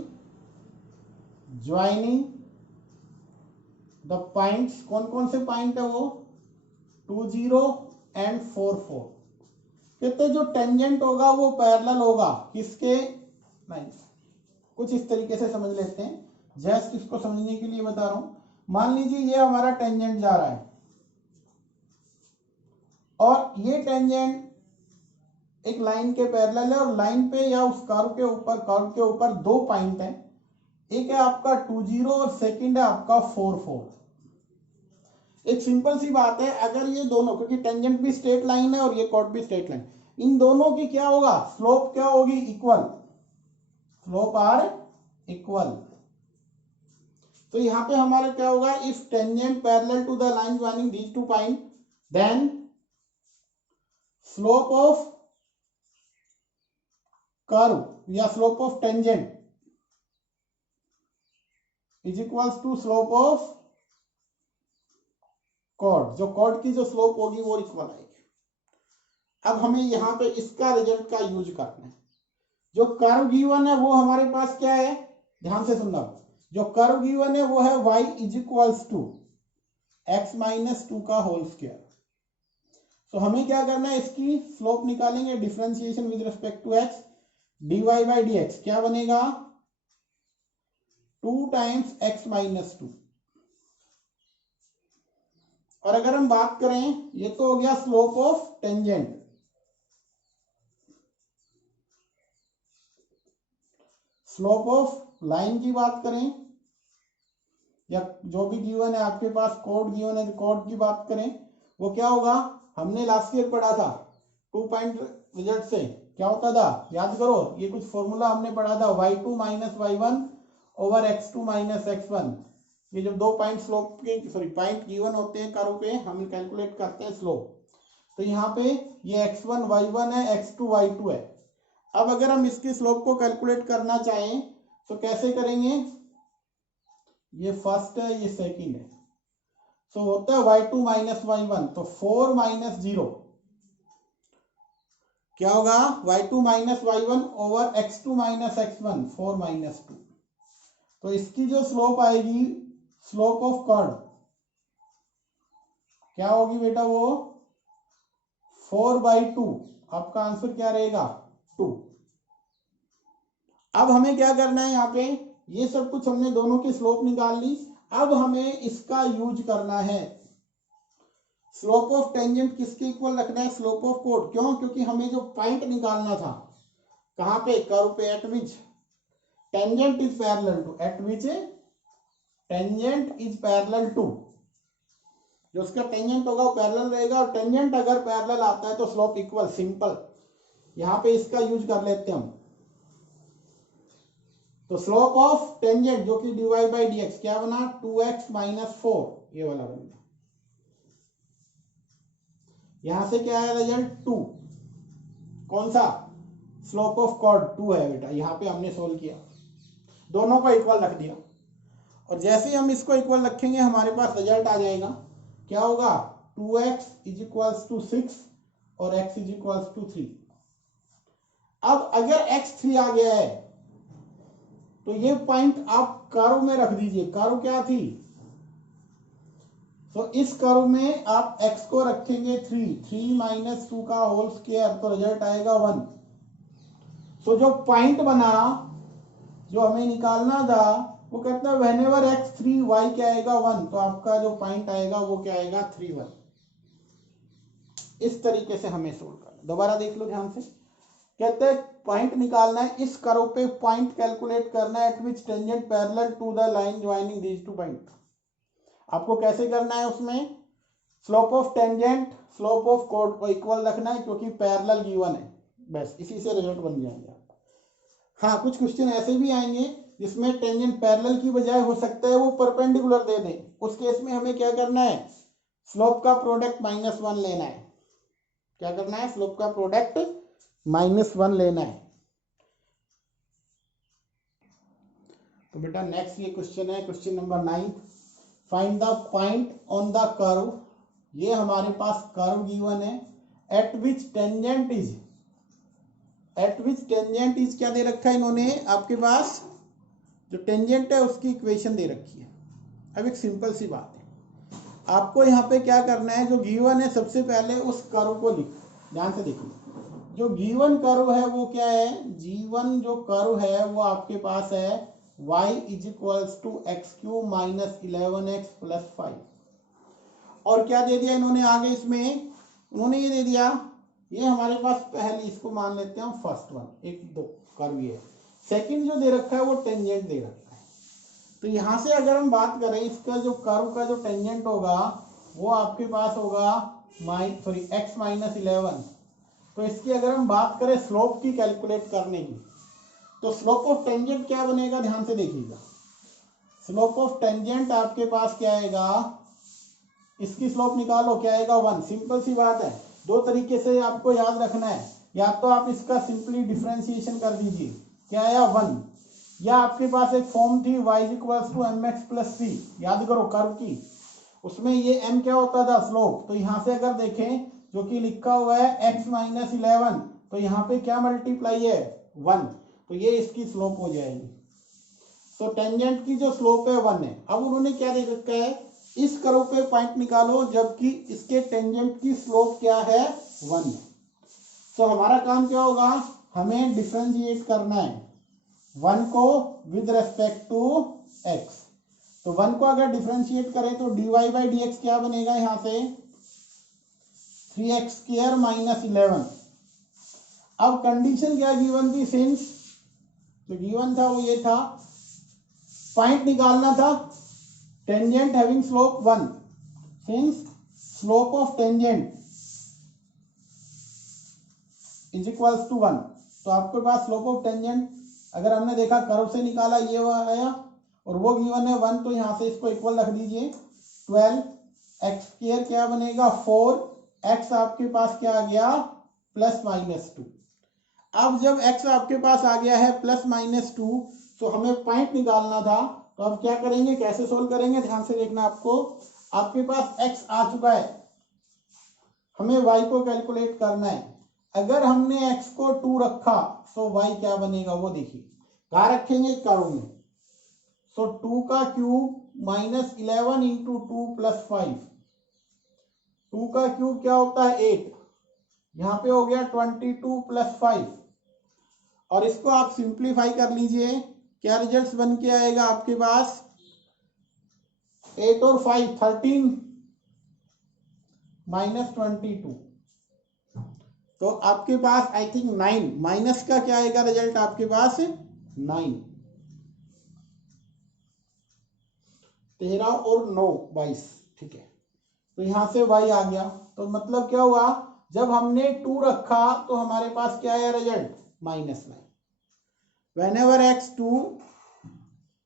joining the points, कौन कौन से पॉइंट है वो 20 and 44। कहते जो टेंजेंट होगा वो पैरेलल होगा किसके, नहीं कुछ इस तरीके से समझ लेते हैं, जस्ट इसको समझने के लिए बता रहा हूं। मान लीजिए ये हमारा टेंजेंट जा रहा है और ये टेंजेंट एक लाइन के पैरेलल है और लाइन पे या उस कर्व के ऊपर दो पॉइंट हैं, एक है आपका 20 और सेकंड है आपका 44। एक सिंपल सी बात है, अगर ये दोनों, क्योंकि टेंजेंट भी स्ट्रेट लाइन है और ये कॉर्ड भी स्ट्रेट लाइन, इन दोनों की क्या होगा, स्लोप क्या होगी, इक्वल, स्लोप आर इक्वल। तो यहां पे हमारा क्या होगा, if tangent parallel to the line joining these two point then slope of curve या slope of tangent is equals to slope of chord. जो कॉर्ड की जो स्लोप होगी वो इक्वल आएगी। अब हमें यहां पे इसका रिजल्ट का यूज करना है। जो कर्व गिवन है वो हमारे पास क्या है, ध्यान से सुनना, जो कर्व गिवन है वो है y is equals to x minus 2 का होल स्क्वायर। तो हमें क्या करना है, इसकी स्लोप निकालेंगे, differentiation with respect to x, dy by dx क्या बनेगा 2 टाइम्स x माइनस 2। और अगर हम बात करें, ये तो हो गया slope of tangent, slope of line की बात करें या जो भी गिवन है आपके पास कोड गिवन है, कोड की बात करें, वो क्या होगा, हमने लास्ट ईयर पढ़ा था 2 पॉइंट रिजल्ट से, क्या होता था याद करो, ये कुछ फॉर्मूला हमने पढ़ा था, y2 minus y1 over x2 minus x1। ये जब दो पॉइंट स्लोप के पॉइंट गिवन होते हैं कर्व पे, हम कैलकुलेट करते हैं स्लोप। तो यहाँ पे ये x1 y1 है, x2 y2 है। अब अगर हम इसकी स्लोप को कैलकुलेट करना चाहें तो कैसे करेंगे, ये फर्स्ट है ये सेकंड है, तो होता है y2 माइनस y1, तो 4 माइनस 0 क्या होगा, y2 minus y1 over x2 minus x1, 4 minus 2। तो इसकी जो स्लोप आएगी, स्लोप ऑफ कर्व क्या होगी बेटा, वो 4/2। आपका आंसर क्या रहेगा 2। अब हमें क्या करना है, यहाँ पे ये सब कुछ हमने दोनों की स्लोप निकाल ली। अब हमें इसका यूज करना है, स्लोप ऑफ टेंजेंट किसके इक्वल रखना है, स्लोप ऑफ कोड। क्यों, क्योंकि हमें जो पॉइंट निकालना था कहां पे, कर्व पे, at which tangent is parallel to, at which tangent is parallel to, जो उसका टेंजेंट होगा वो पैरेलल रहेगा, और टेंजेंट अगर पैरेलल आता है तो स्लोप इक्वल, सिंपल। यहां पे इसका यूज कर लेते हैं हम। तो स्लोप ऑफ टेंजेंट जो कि dy बाई dx क्या बना, 2x माइनस 4, ये वाला बन गया। यहां से क्या है रिजल्ट 2, कौन सा, स्लोप ऑफ कॉर्ड 2 है बेटा। यहां पे हमने सोल्व किया, दोनों को इक्वल रख दिया, और जैसे ही हम इसको इक्वल रखेंगे हमारे पास रिजल्ट आ जाएगा, क्या होगा 2x इज इक्वल्स टू 6 और x इज इक्वल्स टू 3। अब अगर x 3 आ गया है तो ये पॉइंट आप कर्व में रख दीजिए। कर्व क्या थी, तो इस कर्व में आप x को रखेंगे 3 माइनस 2 का होल स्क्वायर, तो रिजल्ट आएगा 1। तो जो पॉइंट बना, जो हमें निकालना था, वो कहता है व्हेनेवर x 3 y क्या आएगा 1, तो आपका जो पॉइंट आएगा वो क्या आएगा 3 1। इस तरीके से हमें सोल्व करना। दोबारा देख लो ध्यान से, कहते हैं पॉइंट निकालना है, इस कर्व पे पॉइंट कैलकुलेट करना है, at which tangent parallel to the line joining these two point. आपको कैसे करना है, उसमें slope of tangent slope of कोड को इक्वल रखना है, क्योंकि पैरेलल गिवन है, बस इसी से रिजल्ट बन जाएंगे। हाँ, कुछ क्वेश्चन ऐसे भी आएंगे जिसमें टेंजेंट पैरेलल की बजाय हो सकता है वो परपेंडिकुलर दे दें। उस केस में हमें क्या करना है, स्लोप का प्रोडक्ट -1 लेना है। क्या करना है, स्लोप का प्रोडक्ट -1 लेना है। तो बेटा नेक्स्ट ये क्वेश्चन है, question number 9, find the point on the curve. ये हमारे पास कर्व गिवन है, एट विच टेंजेंट इज क्या दे रखा है इन्होंने आपके पास, जो टेंजेंट है उसकी इक्वेशन दे रखी है। अब एक सिंपल सी बात है, आपको यहाँ पे क्या करना है, जो गिवन है सबसे पहले उस कर्व को लिखो, ध्यान से देखिए। जो गिवन कर्व है वो क्या है, जीवन जो कर्व है वो आपके पास है y is equals to x cube minus 11x plus 5। और क्या दे दिया इन्होंने आगे, इसमें उन्होंने ये दे दिया, ये हमारे पास पहले इसको मान लेते हैं फर्स्ट वन, 1 2 कर्व ये है। सेकंड जो दे रखा है वो टेंजेंट दे रखा है। तो यहाँ से अगर हम बात करें, इसका जो कर्व का जो टेंजेंट होगा वो आपके पास होगा x माइनस 11। तो इसकी अगर हम बात करें स्लोप की कैलकुलेट करने की, तो स्लोप ऑफ टेंजेंट क्या बनेगा, ध्यान से देखिएगा। स्लोप ऑफ टेंजेंट आपके पास क्या आएगा, इसकी स्लोप निकालो, क्या आएगा 1। सिंपल सी बात है, दो तरीके से आपको याद रखना है, या तो आप इसका सिंपली डिफरेंशिएशन कर दीजिए, क्या आया 1, या आपके पास एक फॉर्म थी y equals to M X plus C, याद करो कर्व की, उसमें ये m क्या होता था, स्लोप। तो यहाँ से अगर देखें जो कि लिखा हुआ है x माइनस 11, तो यहाँ पे क्या मल्टीप्लाई है 1, तो ये इसकी स्लोप हो जाएगी। तो टेंजेंट की जो स्लोप है 1 है। अब उन्होंने क्या दे रखा है, इस कर्व पे पॉइंट निकालो, जबकि इसके टेंजेंट की स्लोप क्या है 1 है। तो हमारा काम क्या होगा, हमें डिफरेंशिएट करना है 1 को विद रेस्पेक्ट टू x। तो 1 को अगर डिफरेंशिएट करें तो dy बाई डी एक्स क्या बनेगा, यहाँ से 3x स्क्वायर माइनस 11। अब कंडीशन क्या गिवन थी, सिंस जो गिवन था वो ये था, पॉइंट निकालना था tangent having slope 1, since slope of tangent is equals to 1। तो आपके पास स्लोप ऑफ टेंजेंट अगर हमने देखा कर्व से निकाला ये आया, और वो गिवन है 1, तो यहां से इसको इक्वल रख दीजिए 12x स्क्वायर क्या बनेगा 4x आपके पास क्या आ गया प्लस माइनस 2। अब जब x आपके पास आ गया है प्लस माइनस 2, तो हमें पॉइंट निकालना था। तो अब क्या करेंगे, कैसे सोल्व करेंगे, ध्यान से देखना। आपके पास x आ चुका है, हमें y को कैलकुलेट करना है। अगर हमने x को 2 रखा तो y क्या बनेगा वो देखिए, कहाँ रखेंगे, कर्व में। सो 2 का क्यूब माइनस 11 इंटू 2 प्लस 5, 2 का क्यूब क्या होता है 8, यहाँ पे हो गया 22 प्लस 5। और इसको आप सिंप्लीफाई कर लीजिए, क्या रिजल्ट बन के आएगा आपके पास 8 और 5 13 माइनस 22। तो आपके पास आई थिंक 9 माइनस का क्या आएगा रिजल्ट आपके पास 9, 13 और 9 22, ठीक है। तो यहां से y आ गया। तो मतलब क्या हुआ, जब हमने 2 रखा तो हमारे पास क्या आया result -9। Whenever x2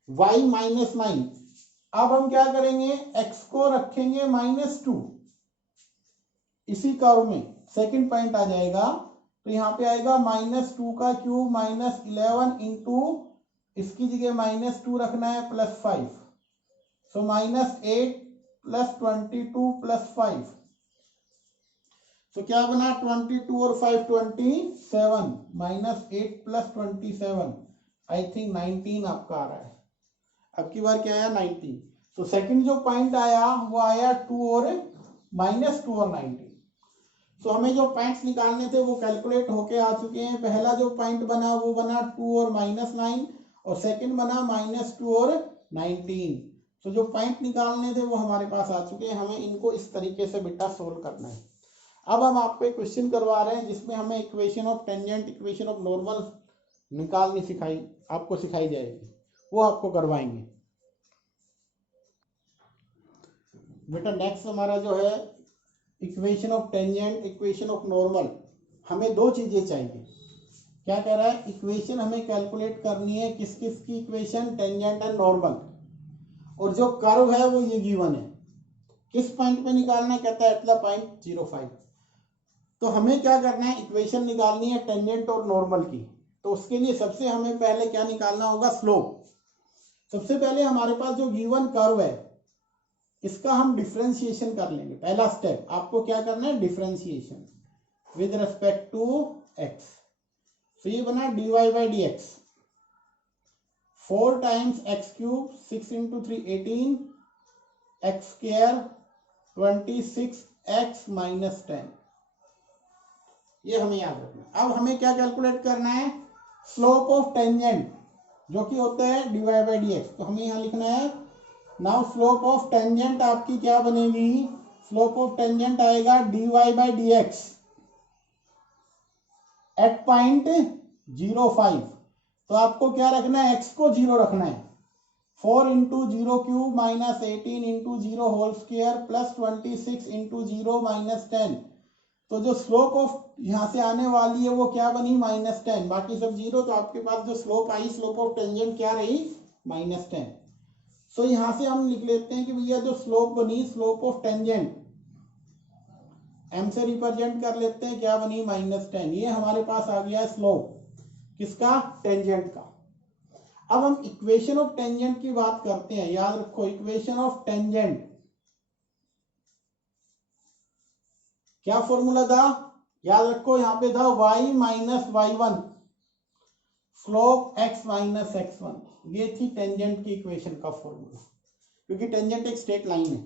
y minus 9। अब हम क्या करेंगे, x को रखेंगे -2 इसी कर्व में, सेकंड पॉइंट आ जाएगा। तो यहाँ पे आएगा -2 का क्यूब माइनस 11 इंटू, इसकी जगह -2 रखना है प्लस 5, सो -8 प्लस 22 प्लस 5। तो क्या बना 22 और 5 27, -8 प्लस 27 आई थिंक 19 आपका आ रहा है। अब की बार क्या आया 19। तो सेकंड जो पॉइंट आया वो आया 2 और -2 और 19। तो हमें जो पॉइंट्स निकालने थे वो कैलकुलेट होके आ चुके हैं। पहला जो पॉइंट बना वो बना 2 और -9, और सेकंड बना -2 और 19। तो जो पॉइंट निकालने थे वो हमारे पास आ चुके हैं। हमें इनको इस तरीके से बेटा सोल्व करना है। अब हम आपको एक क्वेश्चन करवा रहे हैं जिसमें हमें equation of tangent, equation of normal निकालनी आपको सिखाई जाएगी, वो आपको करवाएंगे बेटा। नेक्स्ट हमारा जो है equation of tangent, equation of normal. हमें दो चीजें चाहिए। क्या कह रहा है, इक्वेशन हमें कैलकुलेट करनी है, किस किस की इक्वेशन, टेंजेंट एंड नॉर्मल। और जो कर्व है वो ये गिवन है, किस पॉइंट पे निकालना है, कहता है एट द पॉइंट 05। तो हमें क्या करना है, इक्वेशन निकालनी है टेंजेंट और नॉर्मल की। तो उसके लिए सबसे हमें पहले क्या निकालना होगा, स्लोप। सबसे पहले हमारे पास जो गिवन कर्व है इसका हम डिफरेंशिएशन कर लेंगे। पहला स्टेप आपको क्या करना है, differentiation with respect to x. तो ये बना dy by d x, 4 times x cube, 6 into 3 18, x square 26 x minus 10। ये हमें याद रखना है। अब हमें क्या कैलकुलेट करना है, स्लोप ऑफ टेंजेंट जो कि होता है dy बाई डी एक्स। तो हमें यहाँ लिखना है नाउ स्लोप ऑफ टेंजेंट आपकी क्या बनेगी, स्लोप ऑफ टेंजेंट आएगा dy by d x at point 0.5। तो आपको क्या रखना है, x को 0 रखना है। 4 into 0 cube minus 18 into 0 whole square plus 26 into 0 minus 10। तो जो स्लोप ऑफ यहाँ से आने वाली है वो क्या बनी, -10, बाकी सब 0। तो आपके पास जो slope I, slope of tangent क्या रही, -10। सो यहाँ से हम लिख लेते हैं कि भैया जो स्लोप बनी, स्लोप ऑफ टेंजेंट m से रिप्रेजेंट कर लेते हैं, क्या बनी, -10। ये हमारे पास आ गया स्लोप किसका, टेंजेंट का। अब हम इक्वेशन ऑफ टेंजेंट की बात करते हैं। याद रखो इक्वेशन ऑफ टेंजेंट क्या फॉर्मूला था, याद रखो यहाँ पे था y minus y1 slope x minus x1। ये थी टेंजेंट की इक्वेशन का फॉर्मूला, क्योंकि टेंजेंट एक स्ट्रेट लाइन है।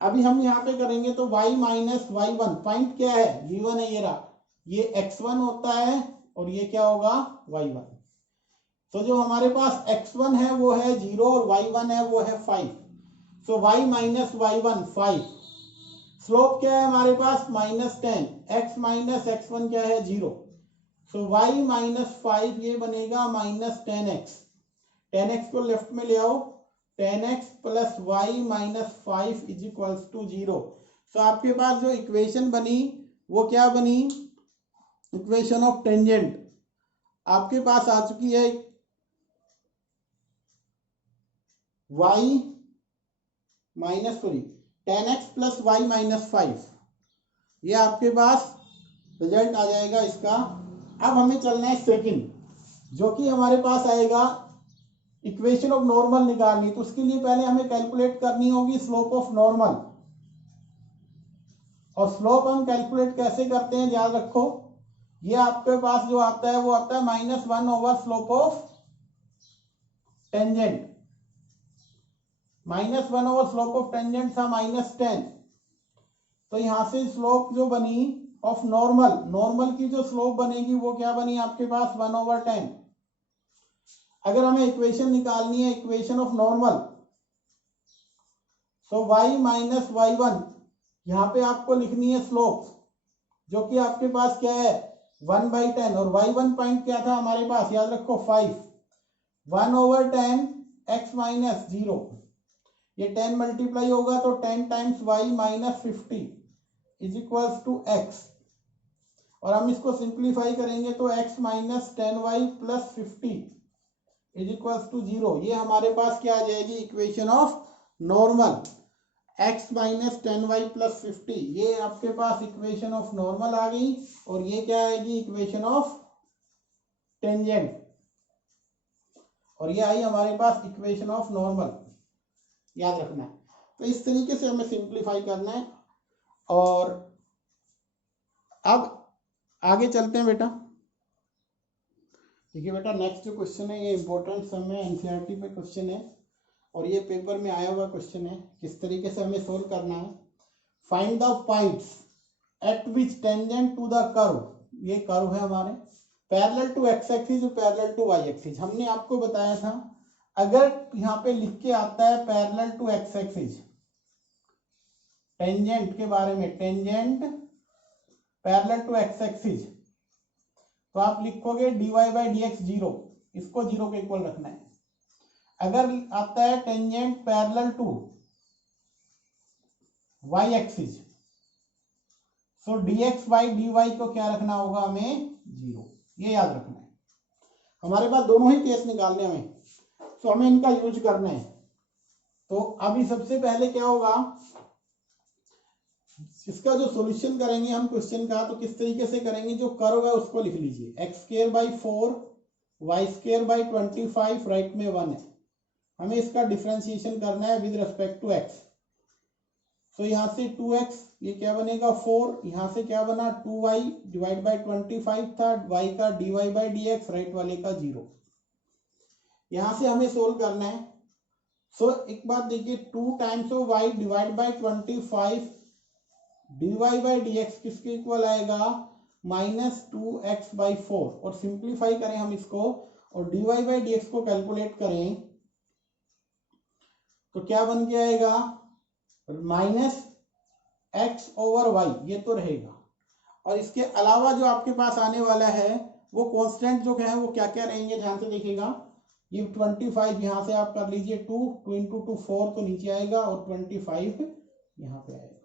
अभी हम यहाँ पे करेंगे तो y माइनस y1 पॉइंट क्या है, v1 है, ये रहा, ये x1 होता है और ये क्या होगा, y1। तो जो हमारे पास x1 है वो है 0 और y1 है वो है 5। सो y माइनस y1 5। स्लोप क्या है हमारे पास, -10, x माइनस x1 क्या है, 0। सो y माइनस 5 ये बनेगा -10x। 10x को लेफ्ट में ले आओ, 10x plus y minus 5 is equals to 0। So आपके पास जो इक्वेशन बनी वो क्या बनी, इक्वेशन ऑफ टेंजेंट आपके पास आ चुकी है y minus 10x plus y minus 5। ये आपके पास रिजल्ट आ जाएगा इसका। अब हमें चलना है सेकंड, जो कि हमारे पास आएगा इक्वेशन ऑफ नॉर्मल निकालनी। तो उसके लिए पहले हमें कैलकुलेट करनी होगी स्लोप ऑफ नॉर्मल। और स्लोप हम कैलकुलेट कैसे करते हैं, याद रखो ये आपके पास जो आता है वो आता है -1 over slope of tangent. -1 over slope of tangent था -10। तो यहां से स्लोप जो बनी ऑफ नॉर्मल, नॉर्मल की जो स्लोप बनेगी वो क्या बनी आपके पास 1/10। अगर हमें इक्वेशन निकालनी है इक्वेशन ऑफ नॉर्मल, तो y माइनस y1 यहाँ पे आपको लिखनी है स्लोप, जो कि आपके पास क्या है 1/10। और y1 पॉइंट क्या था हमारे पास, याद रखो 5। 1/10 x माइनस 0, ये 10 मल्टीप्लाई होगा तो 10 times y minus 50 is equals to x। और हम इसको सिंप्लीफाई करेंगे तो x minus 10y plus 50 is equals to 0। ये हमारे पास क्या आ जाएगी, equation of normal. x minus 10y plus 50 ये आपके पास इक्वेशन ऑफ नॉर्मल आ गई। और ये क्या आएगी, इक्वेशन ऑफ टेंजेंट। और ये आई हमारे पास इक्वेशन ऑफ नॉर्मल, याद रखना है। तो इस तरीके से हमें सिंप्लीफाई करना है। और अब आगे चलते हैं बेटा। देखिए बेटा नेक्स्ट जो क्वेश्चन है ये इंपॉर्टेंट सम है, एनसीईआरटी पे क्वेश्चन है और ये पेपर में आया हुआ क्वेश्चन है। किस तरीके से हमें सोल्व करना है, find the points at which tangent to the curve, ये कर्व है हमारे, पैरेलल टू एक्स एक्सिस और पैरेलल टू वाई एक्सिस। हमने आपको बताया था अगर यहाँ पे लिख के आता है parallel to x axis tangent के बारे में, tangent parallel to x axis, तो आप लिखोगे dy बाई डी एक्स 0, इसको 0 के इक्वल रखना है। अगर आता है tangent parallel to y axis, so dx by dy को क्या रखना होगा हमें 0, ये याद रखना है। हमारे पास दोनों ही केस निकालने हमें, तो हमें इनका यूज करना है। तो अभी सबसे पहले क्या होगा, इसका जो सॉल्यूशन करेंगे हम क्वेश्चन का, तो किस तरीके से करेंगे, जो कर्व है उसको लिख लीजिए, x² by 4 y² by 25 right में 1 है। हमें इसका डिफरेंशिएशन करना है विद रिस्पेक्ट टू एक्स। तो यहाँ से 2x, ये क्या बनेगा 4, यहाँ से क्या बना 2y डिवाइड बाई 25 था, y का dy बाई dx, राइट वाले का 0। यहाँ से हमें सोल्व करना है। सो एक बात देखिए, 2 times of y divide by 25 dy by dx किसके इक्वल आएगा -2x/4। और सिंप्लीफाई करें हम इसको और dy बाई dx को कैलकुलेट करें तो क्या बन के आएगा -x/y, ये तो रहेगा। और इसके अलावा जो आपके पास आने वाला है वो कांस्टेंट जो है वो क्या क्या रहेंगे, ध्यान से देखिएगा। ये 25 यहाँ से आप कर लीजिए 2 × 2 4 तो नीचे आएगा और 25 यहाँ पे आएगा।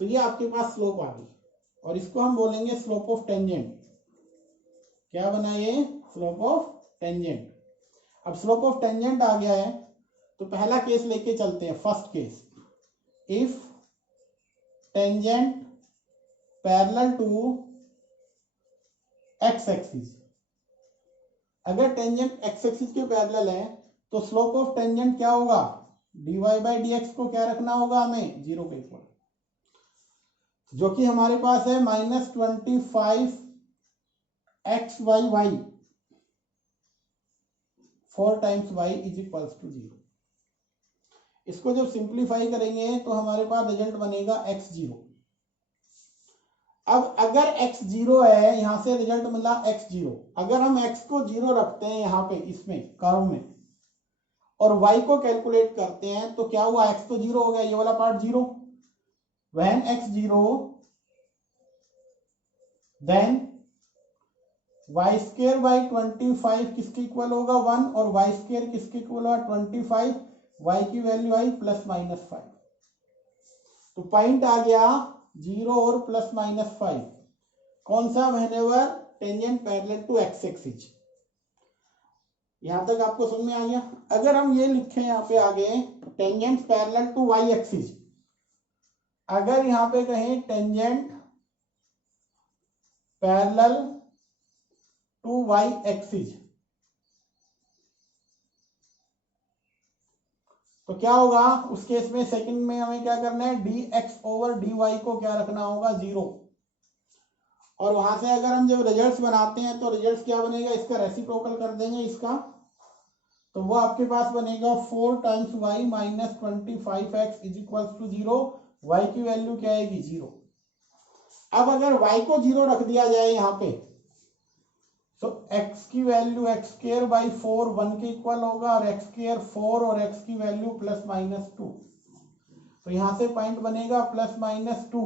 तो ये आपके पास स्लोप आ गई और इसको हम बोलेंगे स्लोप ऑफ टेंजेंट। क्या बना ये स्लोप ऑफ टेंजेंट। अब स्लोप ऑफ टेंजेंट आ गया है तो पहला केस लेके चलते हैं। First case, if tangent parallel to x axis, अगर टेंजेंट एक्स एक्सिस के पैरेलल है तो स्लोप ऑफ टेंजेंट क्या होगा, dy बाई dx को क्या रखना होगा हमें 0 के इक्वल, जो कि हमारे पास है -25 x/y 4 times y is equals to 0। इसको जब सिंप्लीफाई करेंगे तो हमारे पास रिजल्ट बनेगा x0। अब अगर x0 है, यहां से रिजल्ट मिला x0, अगर हम x को 0 रखते हैं यहाँ पे इसमें कर्व में और y को कैलकुलेट करते हैं तो क्या हुआ, x तो 0 हो गया, ये वाला part 0। When x0 then y² by 25 किसके इक्वल होगा 1 और y² किसके इक्वल होगा 25, y की वैल्यू आई +-5। तो पॉइंट आ गया 0 और +-5, कौन सा, whenever tangent parallel to x axis. यहां तक आपको समझ में आ गया। अगर हम ये लिखें यहाँ पे आगे tangent parallel to y axis, अगर यहाँ पे कहें tangent parallel to y axis तो क्या होगा उस केस में, सेकंड में हमें क्या करना है dx/dy को क्या रखना होगा 0। और वहां से अगर हम जब रिजल्ट्स बनाते हैं तो रिजल्ट्स क्या बनेगा, इसका रेसिप्रोकल कर देंगे इसका, तो वो आपके पास बनेगा 4 times y -25x is equals to 0। y की वैल्यू क्या आएगी 0। अब अगर y को 0 रख दिया जाए यहाँ पे तो x की वैल्यू x² बाई 4 1 के इक्वल होगा और x² 4 और x की वैल्यू +-2, तो यहां से पॉइंट बनेगा +-2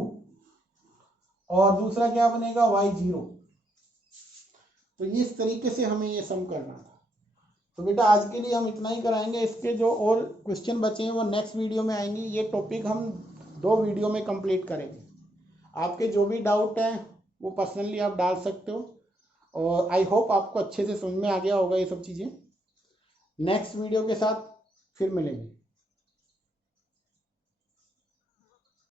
और दूसरा क्या बनेगा y0। तो ये इस तरीके से हमें ये सम करना था। तो बेटा आज के लिए हम इतना ही कराएंगे, इसके जो और क्वेश्चन बचे हैं वो नेक्स्ट वीडियो में आएंगे। ये टॉपिक हम 2 वीडियो में कंप्लीट करेंगे। आपके जो भी डाउट हैं वो पर्सनली आप डाल सकते हो और आई होप आपको अच्छे से समझ में आ गया होगा ये सब चीज़ें। नेक्स्ट वीडियो के साथ फिर मिलेंगे।